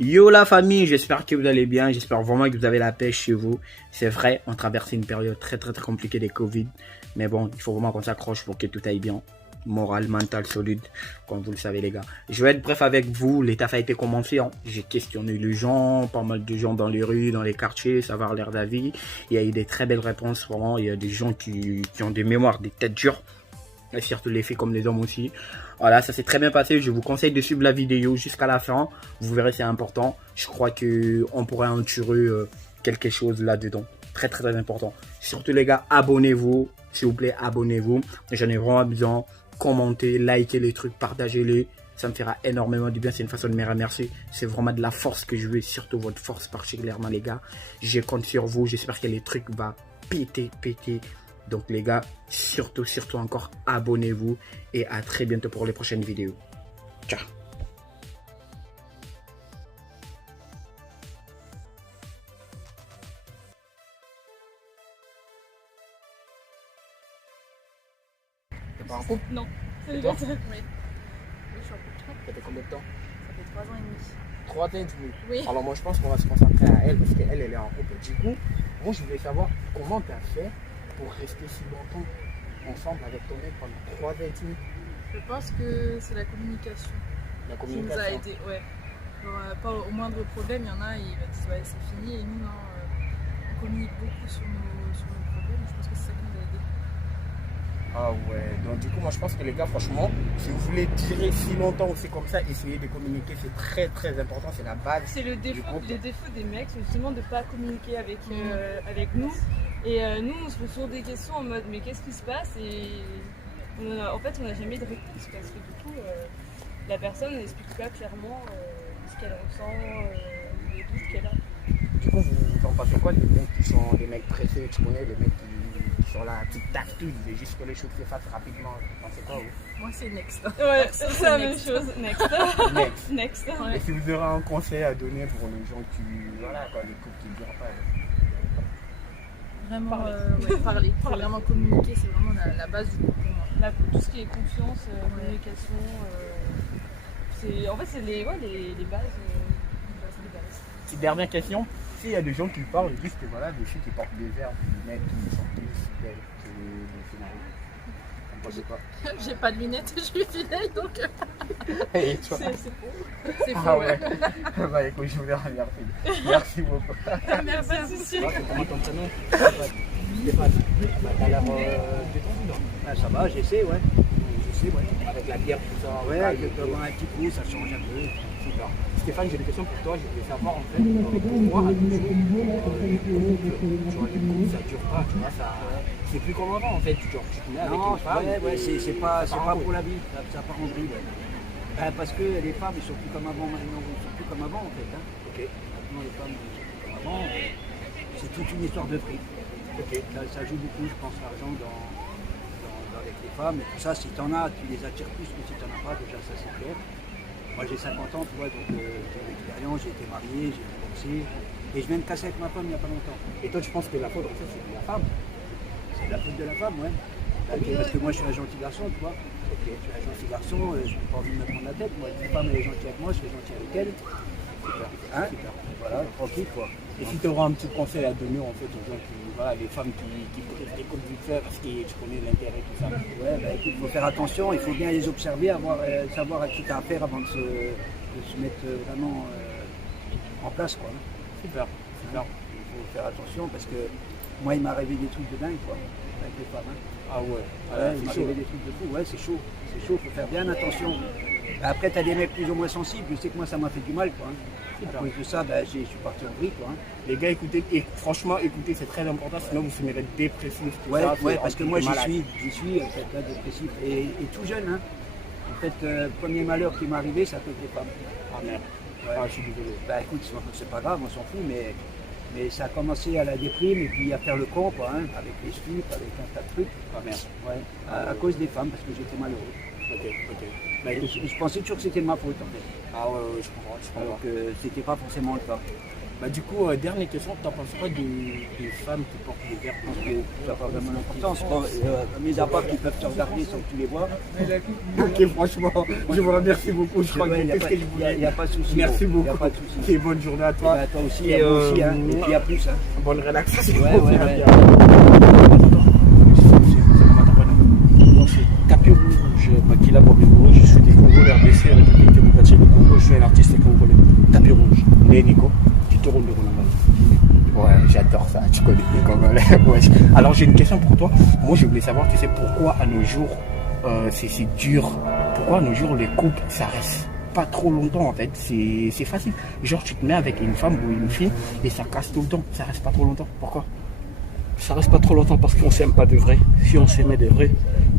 Yo la famille, j'espère que vous allez bien, j'espère vraiment que vous avez la paix chez vous. C'est vrai, on traverse une période très compliquée des Covid, mais bon, il faut vraiment qu'on s'accroche pour que tout aille bien. Moral, mental, solide, comme vous le savez les gars. Je vais être bref avec vous, l'état a été commencé, hein. J'ai questionné les gens, pas mal de gens dans les rues, dans les quartiers, savoir leur avis. Il y a eu des très belles réponses, vraiment, il y a des gens qui ont des mémoires, des têtes dures. Et surtout les filles comme les hommes aussi. Voilà, ça s'est très bien passé. Je vous conseille de suivre la vidéo jusqu'à la fin. Vous verrez, c'est important. Je crois qu'on pourrait en tirer quelque chose là-dedans. Très important. Surtout les gars, abonnez-vous. S'il vous plaît, abonnez-vous. J'en ai vraiment besoin. Commentez, likez les trucs, partagez-les. Ça me fera énormément du bien. C'est une façon de me remercier. C'est vraiment de la force que je veux. Surtout votre force particulièrement les gars. Je compte sur vous. J'espère que les trucs vont péter. Donc les gars, surtout encore, abonnez-vous et à très bientôt pour les prochaines vidéos. Ciao. T'es pas en couple? Non. Et toi? Oui. Oui, je suis en couple. Ça fait combien de temps? Ça fait 3 ans et demi. 3 ans et demi. Oui. Alors moi je pense qu'on va se concentrer à elle parce qu'elle est en couple. Du coup, moi je voulais savoir comment tu as fait pour rester si longtemps ensemble avec ton mec pendant 3 ans et demi. Je pense que c'est la communication. La Qui nous a communication. aidé, ouais. Genre, pas au moindre problème, il y en a, ils disent ouais c'est fini et nous non, on communique beaucoup sur nos problèmes. Je pense que c'est ça qui nous a aidé. Ah ouais, donc du coup moi je pense que les gars franchement, si vous voulez durer si longtemps aussi comme ça, essayez de communiquer, c'est très important, c'est la base. C'est le défaut des mecs, c'est justement de ne pas communiquer avec nous. Et nous on se pose toujours des questions en mode mais qu'est-ce qui se passe et en fait on n'a jamais de réponse parce que du coup la personne n'explique pas clairement ce qu'elle ressent, les doutes qu'elle a. Du coup vous en pensez quoi des mecs qui sont des mecs pressés, tu connais, des mecs qui sont là, qui t'activent, et juste que les choses se fassent rapidement, vous pensez quoi vous? Moi c'est next. Ouais, c'est la même chose, next. Next. Ouais. Et si vous aurez un conseil à donner pour les gens qui, voilà quoi, les couples qui ne durent pas? Vraiment parler. Faut vraiment communiquer, c'est vraiment la base du couple pour moi. Là, pour tout ce qui est confiance, communication, en fait c'est les bases. Les bases. Petite dernière question, s'il y a des gens qui parlent, ils disent que voilà, des filles qui portent des verres, des mecs qui sont plus fidèles que les scénarios. Vous pensez quoi? J'ai pas de lunettes, je suis fidèle donc. Et toi? C'est faux. C'est faux. Ah ouais. Bah écoute, je vous remercie. Merci beaucoup. Merci, pas de soucis. Comment ton prénom? Stéphane. Bah, t'as l'air détendu, non? Ah, ça va, j'essaie, ouais. Avec la bière, tout ça. Ouais, exactement, un petit coup, ça change un peu. Super. Stéphane, j'ai des questions pour toi. Je voulais savoir en fait, pourquoi à toujours, tu vois, les couples, ça dure pas, tu vois, ça. C'est plus comme avant en fait. Genre, tu te mets avec Non, une femme. ouais, c'est pas part en pour la vie, ça part en vrille. Ouais. Parce que les femmes, elles sont plus comme avant maintenant, elles sont plus comme avant en fait. Hein. Ok. Maintenant, les femmes, elles sont plus comme avant. C'est toute une histoire de prix. Ok. Ça joue beaucoup, je pense, l'argent avec les femmes et tout ça. Si t'en as, tu les attires plus que si t'en as pas, déjà ça c'est clair. Moi j'ai 50 ans, tu vois, donc j'ai de l'expérience, j'ai été marié, j'ai divorcé. Et je viens de casser avec ma femme il n'y a pas longtemps. Et toi, tu penses que la faute en fait, c'est de la femme? C'est de la faute de la femme, ouais. Parce que moi je suis un gentil garçon, tu vois. Ok. Je suis un gentil garçon, je n'ai pas envie de me prendre la tête. Moi, une femme elle est gentille avec moi, je suis gentil avec elle. Super. Hein? Super. Voilà, tranquille quoi. Et si tu auras un petit conseil à donner en fait aux gens qui, voilà, les femmes qui brisent les codes du fer parce que tu connais l'intérêt tout ça. Ouais, bah, écoute, il faut faire attention, il faut bien les observer, savoir à qui tu as affaire avant de se mettre vraiment en place quoi. Super. Super. Il faut faire attention parce que moi il m'est arrivé des trucs de dingue quoi, avec les femmes. Hein. Ah ouais. Ouais, il m'est arrivé des trucs de fou, ouais c'est chaud, il faut faire bien attention. Après tu as des mecs plus ou moins sensibles, je sais que moi ça m'a fait du mal quoi. Hein. À cause de ça, je suis parti en vrille quoi. Hein. Les gars, écoutez, et franchement, écoutez, c'est très important, sinon vous finirez dépressif. Ouais, ça, parce que moi j'y malade. suis en fait, là, dépressif et tout jeune. Hein. En fait, premier malheur qui m'est arrivé, c'est à cause des femmes. Ah merde. Ouais. Ah, je suis désolé. Bah écoute, c'est pas grave, on s'en fout, mais ça a commencé à la déprime et puis à faire le con, quoi, hein, avec les stupes, avec un tas de trucs. Ah merde. Ouais, à cause des femmes, parce que j'étais malheureux. Ok. Bah, Et écoute, je pensais toujours que c'était de ma faute, en fait. ah ouais, je comprends. Alors que c'était pas forcément le cas. Bah, du coup, dernière question, t'en penses quoi des femmes qui portent des verres? Parce que Ça n'a pas vraiment d'importance. Mis à part qu'ils peuvent te regarder sans que tu les vois. Ok, franchement, je vous remercie beaucoup. Je crois que c'est ce que je voulais. Il n'y a pas de souci. Merci Il n'y a beaucoup. pas de souci. Et bonne journée à toi. À toi aussi, Et, à moi aussi. Hein. Et puis à plus. Hein. Bonne relaxation. Ouais, ouais, ouais. Moi, c'est Tapis Rouge, Makila Bobengo. Je suis des Congolais RDC, République démocratique du Congo. Je suis un artiste congolais. Tapis Rouge. Né Nico. Tu te rondes de Ronaldo. Ouais, j'adore ça. Tu connais les Congolais. Ouais. Alors, j'ai une question pour toi. Moi, je voulais savoir, tu sais, pourquoi à nos jours, c'est dur. Pourquoi à nos jours, les couples, ça reste pas trop longtemps en fait. C'est facile. Genre, tu te mets avec une femme ou une fille et ça casse tout le temps. Ça reste pas trop longtemps. Pourquoi? Ça reste pas trop longtemps parce qu'on s'aime pas de vrai. Si on s'aimait de vrai,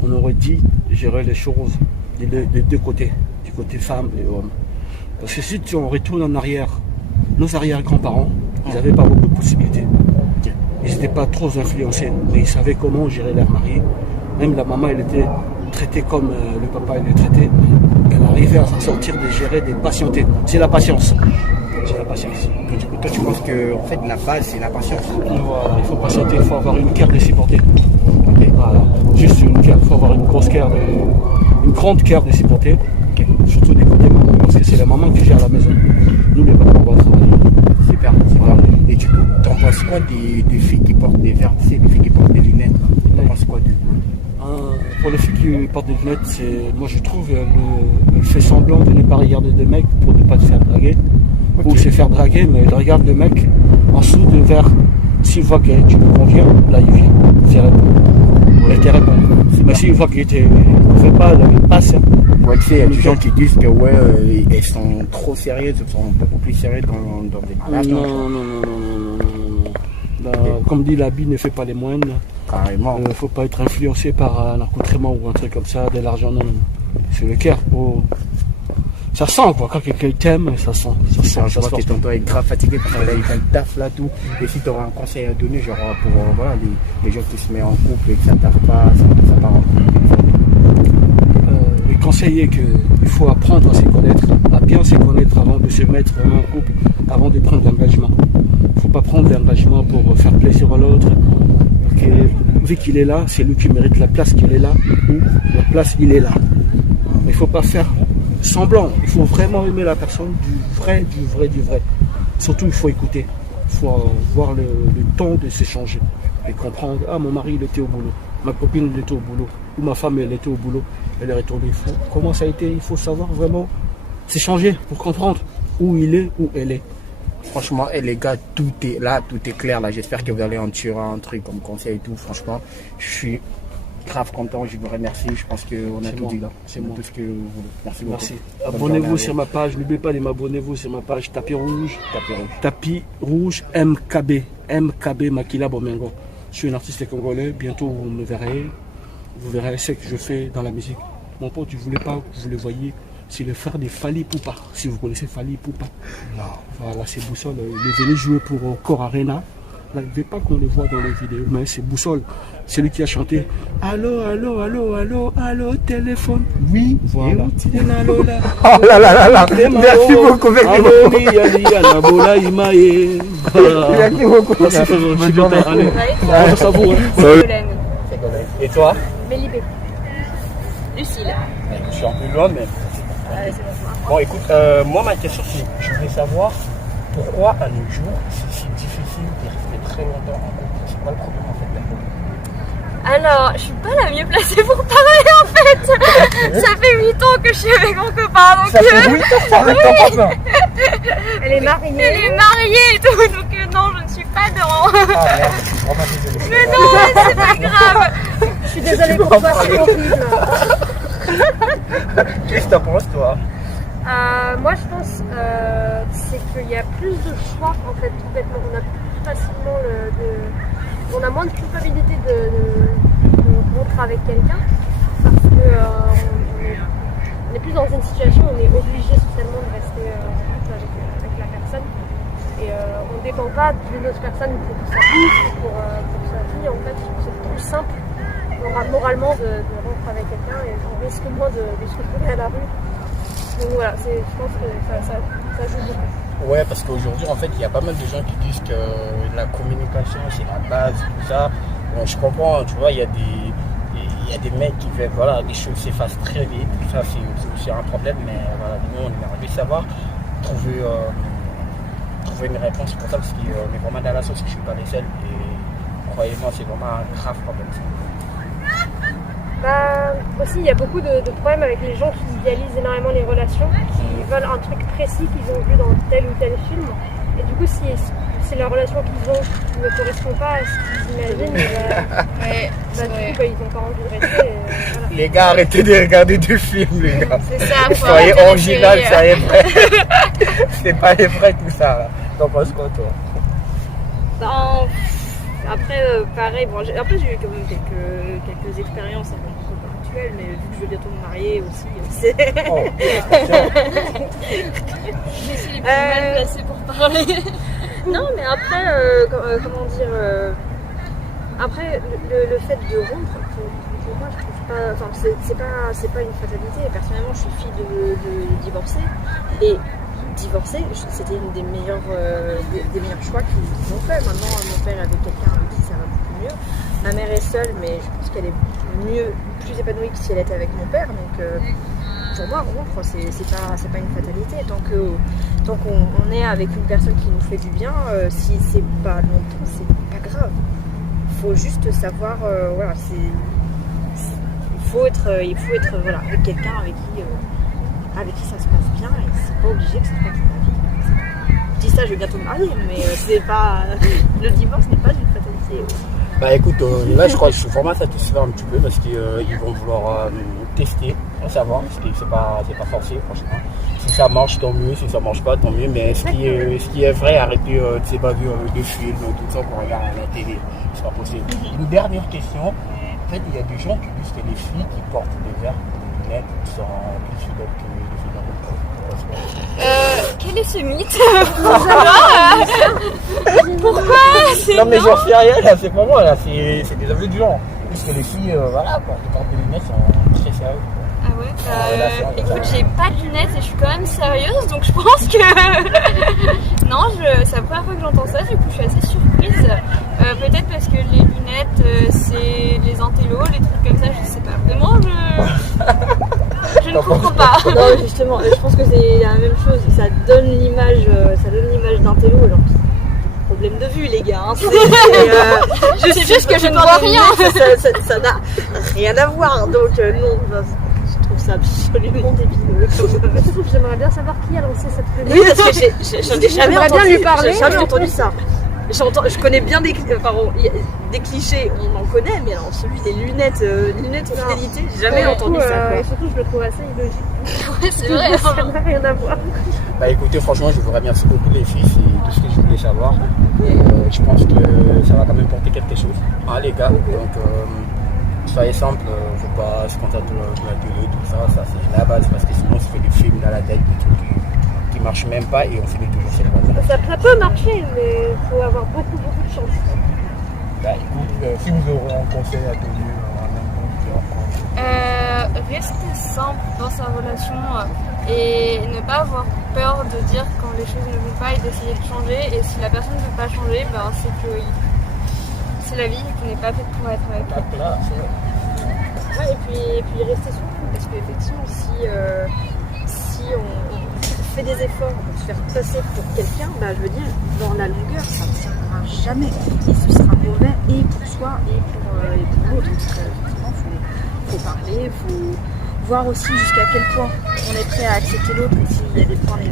on aurait dit gérer les choses des deux côtés, du côté femme et homme. Parce que si on retourne en arrière, nos arrière-grands-parents, ils n'avaient pas beaucoup de possibilités. Ils n'étaient pas trop influencés, mais ils savaient comment gérer leur mari. Même la maman, elle était traitée comme le papa, elle est traité. Elle arrivait à s'en sortir, de gérer, de patienter. C'est la patience. C'est la patience. Donc, du coup, toi, tu penses que en fait, la base, c'est la patience. Voilà, il faut patienter, il faut avoir une carte de supporter. Okay. Voilà. Juste une carte, il faut avoir une grosse carte, une grande carte de supporter. Okay. Surtout des côtés maman, parce que c'est la maman qui gère la maison. Nous, les papas, on va travailler. Super, voilà. Et du coup, t'en penses quoi des filles qui portent des verres, c'est des filles qui portent des lunettes? T'en penses quoi pour les filles qui portent des lunettes, moi je trouve elle fait semblant de ne pas regarder des mecs pour ne pas se faire draguer. Okay. Ou se faire draguer, mais elle regarde le mec en dessous de verre. S'il voit que tu me conviens, là il vient, c'est répondre. Elle te répond. Mais s'il voit que tu ne fais pas, il passe. Ouais, tu sais, il y a des gens qui disent que ouais, elles sont trop sérieuses, elles sont beaucoup plus sérieuses dans des mariages. Non. Comme dit l'habit ne fait pas les moines. Carrément. Faut pas être influencé par un accoutrement ou un truc comme ça, de l'argent, non. C'est le cœur. Ça sent quoi, quand quelqu'un t'aime, ça sent. Je vois que ton temps est grave fatigué parce que là il fait le taf là tout. Et si tu auras un conseil à donner, genre pour voilà, les gens qui se mettent en couple et que ça tarde pas, ça part en couple. Les conseils est qu'il faut apprendre à se connaître, à bien se connaître avant de se mettre vraiment en couple, avant de prendre l'engagement. Il ne faut pas prendre l'engagement pour faire plaisir à l'autre. Vu qu'il est là, c'est lui qui mérite la place qu'il est là, ou la place il est là. Mais il ne faut pas faire semblant, il faut vraiment aimer la personne du vrai. Surtout, il faut écouter, il faut avoir le temps de s'échanger et comprendre, ah mon mari il était au boulot, ma copine elle était au boulot, ou ma femme elle était au boulot, elle est retournée. Comment ça a été, il faut savoir vraiment s'échanger pour comprendre où il est, où elle est. Franchement, les gars, tout est là, tout est clair là. J'espère que vous allez en tirer un truc comme conseil et tout. Franchement, je suis grave content, je vous remercie. Je pense qu'on a tout dit là. C'est tout ce que vous voulez. Merci beaucoup. Merci. Abonnez-vous sur ma page. N'oubliez pas de m'abonnez-vous sur ma page Tapis Rouge. Tapis Rouge MKB Makila Bobengo. Je suis un artiste congolais. Bientôt vous me verrez. Vous verrez ce que je fais dans la musique. Mon pote, tu voulais pas que vous le voyez. C'est le frère de Fally Ipupa. Si vous connaissez Fally Ipupa. Non. Voilà, c'est Boussole. Il est venu jouer pour Core Arena. Là, il ne veut pas qu'on le voit dans les vidéos, mais c'est Boussole. C'est lui qui a chanté allô, allô, allô, allô, allô, téléphone. Oui, voilà. Oh là là là. Merci beaucoup, merci beaucoup. Merci beaucoup. Merci beaucoup. Allez, ça vous. Et toi? Mélibé. Lucille. Je suis un peu loin, mais. Bon, écoute, moi, ma question, c'est je voulais savoir pourquoi à nos jours, c'est si difficile de rester très longtemps en couple. C'est quoi le problème en fait là? Alors, je suis pas la mieux placée pour parler en fait. Ça fait 8 ans que je suis avec mon copain. Donc ça fait 8 ans que ça avec ton copain. Elle est mariée et tout, donc non, je ne suis pas dans. Ah merde, je suis vraiment désolé. Mais non, c'est pas grave. Je suis désolée pour toi, c'est horrible. Qu'est-ce que t'en penses toi? Moi je pense c'est qu'il y a plus de choix en fait, tout bêtement. On a plus facilement on a moins de culpabilité de rentrer avec quelqu'un parce que on est plus dans une situation où on est obligé socialement de rester avec la personne et on ne dépend pas d'une autre personne pour sa vie, pour sa vie en fait. C'est plus simple moralement de rentrer avec quelqu'un et on risque moins de se retrouver à la rue. Donc voilà, je pense que ça joue beaucoup. Ouais, parce qu'aujourd'hui, en fait, il y a pas mal de gens qui disent que la communication, c'est la base, tout ça. Bon, je comprends, tu vois, il y a des mecs qui veulent, voilà, les choses s'effacent très vite. Ça, c'est aussi un problème, mais voilà, nous, on aimerait bien savoir, trouver une réponse pour ça, parce qu'on est vraiment dans la sauce, je ne suis pas les seuls. Et croyez-moi, c'est vraiment un grave problème. Aussi, il y a beaucoup de problèmes avec les gens qui idéalisent énormément les relations, qui veulent un truc précis qu'ils ont vu dans tel ou tel film. Et du coup, si la relation qu'ils ont ne correspond pas à ce qu'ils imaginent, du coup, ils n'ont pas envie de rester. Voilà. Les gars, arrêtez de regarder des films, les gars. C'est ça, soyez original, ça est vrai. C'est pas vrai tout ça. Là. T'en penses quoi, toi? Après, pareil, bon, j'ai eu quand même quelques expériences un peu actuelles, mais vu que je veux bientôt me marier aussi, c'est... Mais c'est les plus mal placés pour parler. Non, mais après, comment dire... Après, le fait de rompre, pour moi, je trouve pas... Enfin, c'est pas une fatalité. Personnellement, je suis fille de divorcée, et... divorcer, c'était une des meilleurs choix qu'ils ont fait. Maintenant, mon père avait quelqu'un avec qui ça va beaucoup mieux. Ma mère est seule, mais je pense qu'elle est plus épanouie que si elle était avec mon père. Donc, pour moi, rompre, c'est pas une fatalité. Tant qu'on est avec une personne qui nous fait du bien, si c'est pas longtemps, c'est pas grave. Il faut juste savoir, voilà, il faut être voilà, avec quelqu'un avec qui ça se passe bien, et c'est pas obligé que ça soit toute la vie. Je dis ça, je vais bientôt me marier, mais c'est pas... le divorce n'est pas une fatalité. Bah écoute, là je crois que je suis vraiment satisfait un petit peu parce qu'ils vont vouloir tester, pour savoir, parce que c'est pas forcé franchement. Si ça marche, tant mieux, si ça marche pas, tant mieux, mais ce qui est vrai, arrêtez de s'évader de films, tout ça qu'on regarde à la télé, c'est pas possible. Une dernière question, en fait il y a des gens qui disent que les filles qui portent des verres, sont plus fidèles que les filles quel est ce mythe? Pourquoi? Non mais j'en sais rien là, c'est pas moi là, c'est des avis du genre. Puisque les filles, voilà, quand ils portent des lunettes, sont très sérieuses. Ah ouais, écoute, j'ai pas de lunettes et je suis quand même sérieuse, donc je pense que... Non, c'est la première fois que j'entends ça, du coup je suis assez surprise. Peut-être parce que les lunettes, c'est les intellos, les trucs comme ça, je sais pas. Vraiment, je ne comprends pas. Non, justement, je pense que c'est la même chose, ça donne l'image d'un télo, genre. Problème de vue, les gars. Hein. C'est juste que je ne vois rien. Ça n'a rien à voir, donc non. Je trouve ça absolument débile. J'aimerais bien savoir qui a lancé cette prémisse. Oui, parce que j'en ai jamais entendu. Bien lui parler. J'ai jamais entendu ça. Je connais bien des clichés, on en connaît, mais alors celui des lunettes fidélité, j'ai jamais entendu ça. Et surtout, je le trouve assez illogique. Ouais, c'est vrai. Ça n'a rien à voir. Bah écoutez, franchement, je vous remercie beaucoup les filles, c'est tout ce que je voulais savoir. Et je pense que ça va quand même porter quelque chose. Ah les gars, donc soyez simple, faut pas se contenter de la télé, tout ça, c'est la base, parce que sinon on se fait des films dans la tête, des trucs qui marchent même pas et on finit toujours sur le base. Ça peut marcher, mais il faut avoir beaucoup de chance. Bah écoute, si vous aurez un conseil à donner, rester simple dans sa relation et ne pas avoir peur de dire quand les choses ne vont pas et d'essayer de changer. Et si la personne ne veut pas changer, ben c'est que c'est la vie et qu'on n'est pas fait pour être avec elle. Ouais, et puis rester soi-même, parce qu'effectivement si on fait des efforts pour se faire passer pour quelqu'un, bah, je veux dire, dans la longueur, ça ne tiendra jamais. Et ce sera mauvais et pour soi et pour l'autre. Donc effectivement, faut parler, faut voir aussi jusqu'à quel point on est prêt à accepter l'autre et s'il y a des points de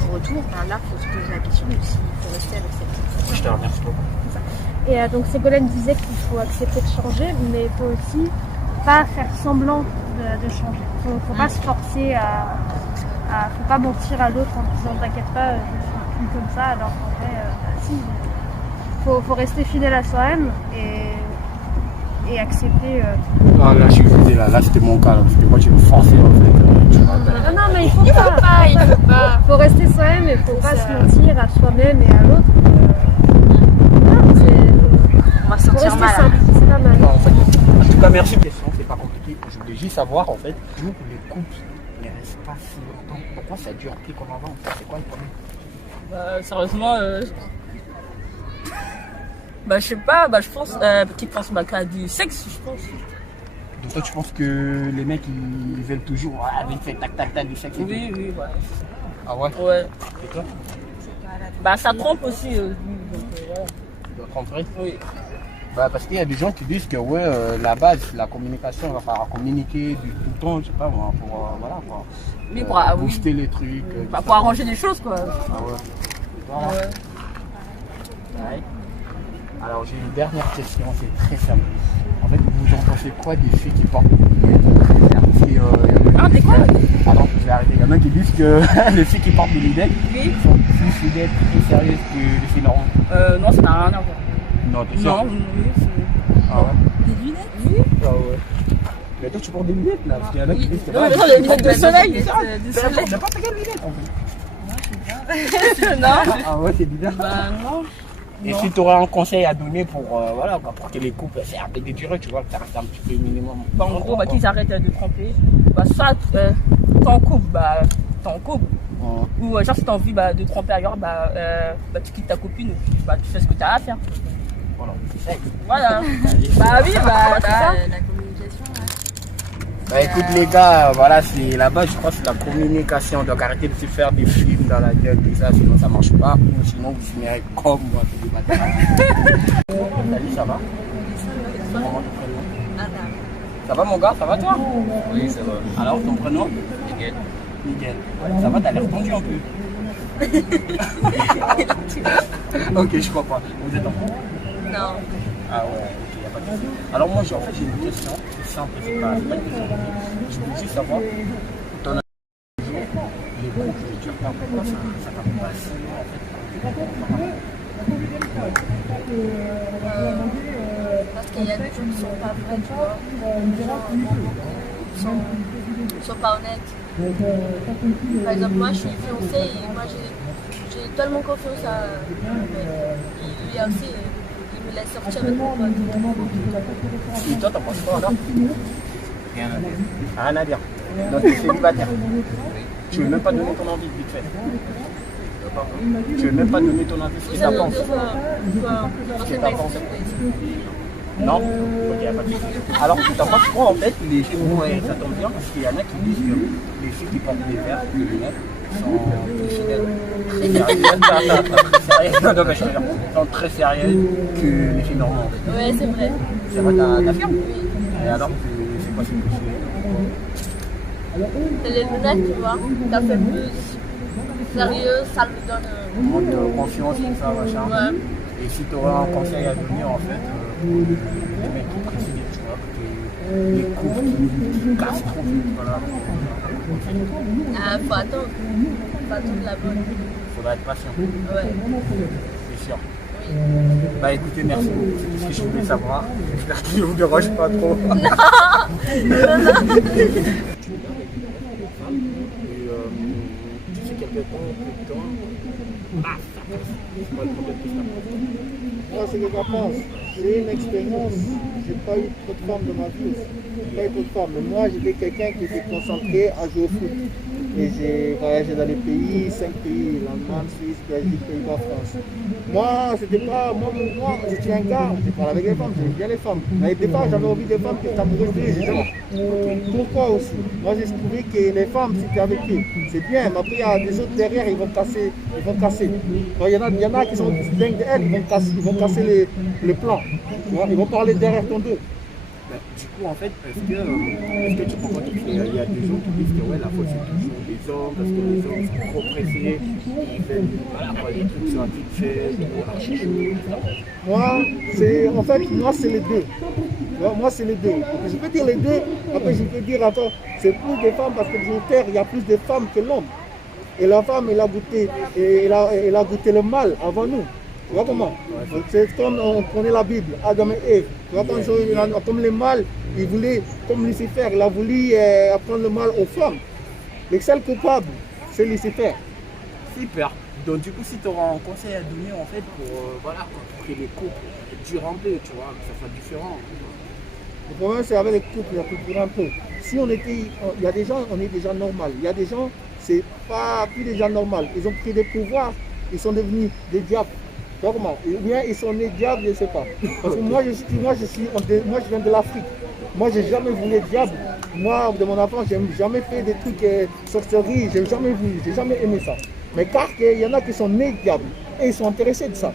non-retour, ben là, il faut se poser la question de s'il faut rester avec cette personne. Je te remercie beaucoup. Et donc Ségolène disait qu'il faut accepter de changer, mais il faut aussi pas faire semblant de changer. Faut pas se forcer faut pas mentir à l'autre en disant t'inquiète pas, je suis plus comme ça, alors qu'en vrai, si. Faut rester fidèle à soi-même et accepter. Ah, là, je suis visé, là c'était mon cas, parce que moi j'ai forcé en fait. Non, mais il faut pas. Faut rester soi-même et faut pas se mentir à soi-même et à l'autre. On va se sentir mal. C'est pas mal. En tout cas, merci. C'est pas compliqué. Je voulais juste savoir en fait, nous les couples, les c'est pas si longtemps. Pourquoi ça dure plus comme avant? C'est quoi le problème? Sérieusement, je sais pas, je pense qu'ils pensent qu'à du sexe, je pense. Donc toi tu penses que les mecs ils veulent toujours vite fait tac tac tac du sexe? Oui, ouais. Ah ouais? Ouais. Et toi? Ça trompe aussi, donc voilà. Tu dois tromper? Oui. Parce qu'il y a des gens qui disent que la base, la communication, il va falloir communiquer tout le temps, je sais pas moi, pour Oui, pour booster les trucs. Pour arranger les choses quoi. Ah ouais. Voilà. Ouais. Alors j'ai une dernière question, c'est très simple. En fait, vous en pensez quoi des filles qui portent des lunettes? Des quoi? Pardon, je vais arrêter. Il y en a qui disent que les filles qui portent des lunettes sont plus fidèles, plus sérieuses que les filles normales. Non, ça n'a rien à voir. Non, t'es sûr? Non, Ah ouais? Des lunettes? Oui. Ah ouais. Mais toi tu portes des lunettes là, parce qu'il y en a qui disent que Non, des lunettes de soleil. de soleil. T'as pas quelle lunette en fait? Non. Ah ouais, c'est bizarre. Non. Et si tu aurais un conseil à donner pour que les couples servent des durées, tu vois, que ça reste un petit peu minimum. En gros, qu'ils arrêtent de tromper. Soit t'en coupes, t'en coupes. Ou genre si t'as envie de tromper ailleurs, tu quittes ta copine ou tu fais ce que t'as à faire. Voilà, c'est ça. Voilà. Oui, c'est ça. La communication, ouais. Écoute les gars, voilà, c'est là-bas, je crois que c'est la communication. Donc arrêtez de se faire des films dans la gueule, tout ça, sinon ça marche pas. Ou sinon vous finirez comme moi, tous les bâtards. Salut, ça va? Comment ton prénom? Ça va mon gars, ça va toi? Oui, ça va. Alors ton prénom? Miguel. Miguel. Ça va, t'as l'air tendu un peu. Ok, je crois pas. Vous êtes en couple? Non. Ah ouais, ok, y a pas de souci. Alors moi j'ai une question, c'est simple, c'est pas une question. Je voulais juste savoir, dans la jour, les groupes que tu regardes, pourquoi ça t'a pas si long en fait? Parce qu'il y a des gens qui sont pas vrais, tu vois. Les gens sont pas honnêtes. Par exemple, moi je suis fiancée et moi j'ai tellement confiance à lui aussi. Il me laisse sortir avec mon pote. Et toi t'en penses quoi alors? Rien à dire. Rien à dire. Donc t'es célibataire. Tu veux même pas donner ton envie vite fait. Tu veux même pas donner ton avis, ce que t'as pensé. Ce que t'as pensé. Non? Ok, y a pas de souci. Alors t'as pas quoi en fait, les filles, ça tombe bien parce qu'il y en a qui disent que les filles qui portent des verres, des lunettes, sont plus fidèles. Très sérieuses. Non, mais je rigole. Sont très sérieuses que les filles normales en fait. Ouais, c'est vrai. C'est vrai, t'affirmes? Et alors, c'est quoi ces plus? C'est les lunettes, tu vois. T'as fait plus sérieux, ça lui donne. Manque de confiance, tout ça, machin. Ouais. Et si tu aurais un conseil à donner en fait, pour les mecs qui président, tu vois, que les couples qui cassent trop vite, voilà. Faut attendre. Faut attendre la bonne. Faudra être patient. Ouais. C'est sûr. Oui. Bah écoutez, merci beaucoup, c'est tout ce que je voulais savoir. J'espère qu'il ne vous dérange pas trop. Tu sais quelque temps, peu de temps. C'est quoi le problème que ça pose? Moi, c'est que je pense. J'ai une expérience. J'ai pas eu trop de femmes dans ma vie. J'ai pas eu trop de femmes. Mais moi, j'étais quelqu'un qui était concentré à jouer au foot. Et j'ai voyagé dans les pays, 5 pays, l'Allemagne, Suisse, Belgique, Pays-Bas, France. Moi, c'était pas. Moi, je suis un gars, je parle avec les femmes, j'aime bien les femmes. Mais des fois, j'avais envie des femmes qui étaient amoureuses d'eux. Pourquoi aussi? Moi, j'ai trouvé que les femmes, c'était avec eux. C'est bien, mais après, il y a des autres derrière, ils vont casser. Il y en a qui sont dingues d'elles, ils vont casser les plans. Tu vois, ils vont parler derrière ton dos. Du coup, en fait, est-ce que tu comprends qu'il y a des gens qui disent que la faute c'est toujours des hommes parce que les hommes sont trop pressés, ils veulent, les trucs sont vite faits, Moi, c'est les deux. Moi, c'est les deux. Je peux dire les deux, après je peux dire encore, c'est plus de femmes parce que sur Terre, il y a plus de femmes que l'homme. Et la femme, elle a goûté le mal avant nous. Tu vois comment? C'est comme on prenait la Bible, Adam et Ève. Tu vois comme le mal, il voulait, comme Lucifer, il a voulu apprendre le mal aux femmes. Le seul coupable, c'est Lucifer. Super. Donc du coup, si tu auras un conseil à donner en fait pour que les couples durent un peu, tu vois, que ça soit différent. Le problème, c'est avec les couples, la culture un peu. Si on était, il y a des gens, on est déjà normal. Il y a des gens, c'est pas plus des gens normaux. Ils ont pris des pouvoirs, ils sont devenus des diables. Normal. Ou bien ils sont nés diables, je ne sais pas. Parce que moi, je viens de l'Afrique. Moi, j'ai jamais voulu être diable. Moi, de mon enfance, j'ai jamais fait des trucs sorcellerie. J'ai jamais voulu, j'ai jamais aimé ça. Mais car il y en a qui sont nés diables et ils sont intéressés de ça.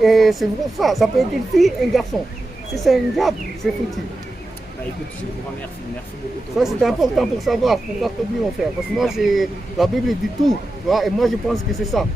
Et c'est vrai ça peut être une fille et un garçon. Si c'est un diable, c'est foutu. Bah écoute, je vous remercie. Merci beaucoup. Ça, c'est important pour savoir, pour pas t'oublier, mon frère. Parce que moi, la Bible dit tout. Tu vois, et moi, je pense que c'est ça.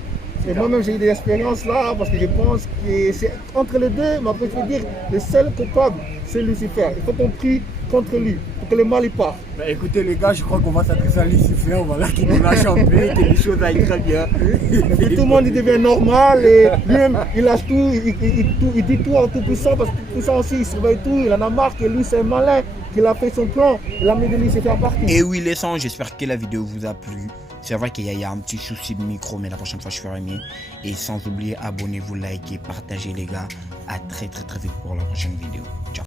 Et moi-même, j'ai eu des expériences là, parce que je pense que c'est entre les deux, mais après, je veux dire, le seul coupable, c'est Lucifer. Il faut qu'on prie contre lui, pour que le mal y parte. Bah écoutez les gars, je crois qu'on va s'adresser à Lucifer, voilà, qui nous lâche un peu, que les choses aillent très bien. Et puis tout le monde il devient normal, et lui-même, il lâche tout, il dit tout en tout puissant, parce que tout puissant aussi, il surveille tout, il en a marre que lui c'est un malin, qu'il a fait son plan, il a mis de Lucifer partout. Et oui les sons, j'espère que la vidéo vous a plu. C'est vrai qu'il y a un petit souci de micro, mais la prochaine fois je ferai mieux. Et sans oublier, abonnez-vous, likez, partagez les gars. À très vite pour la prochaine vidéo. Ciao.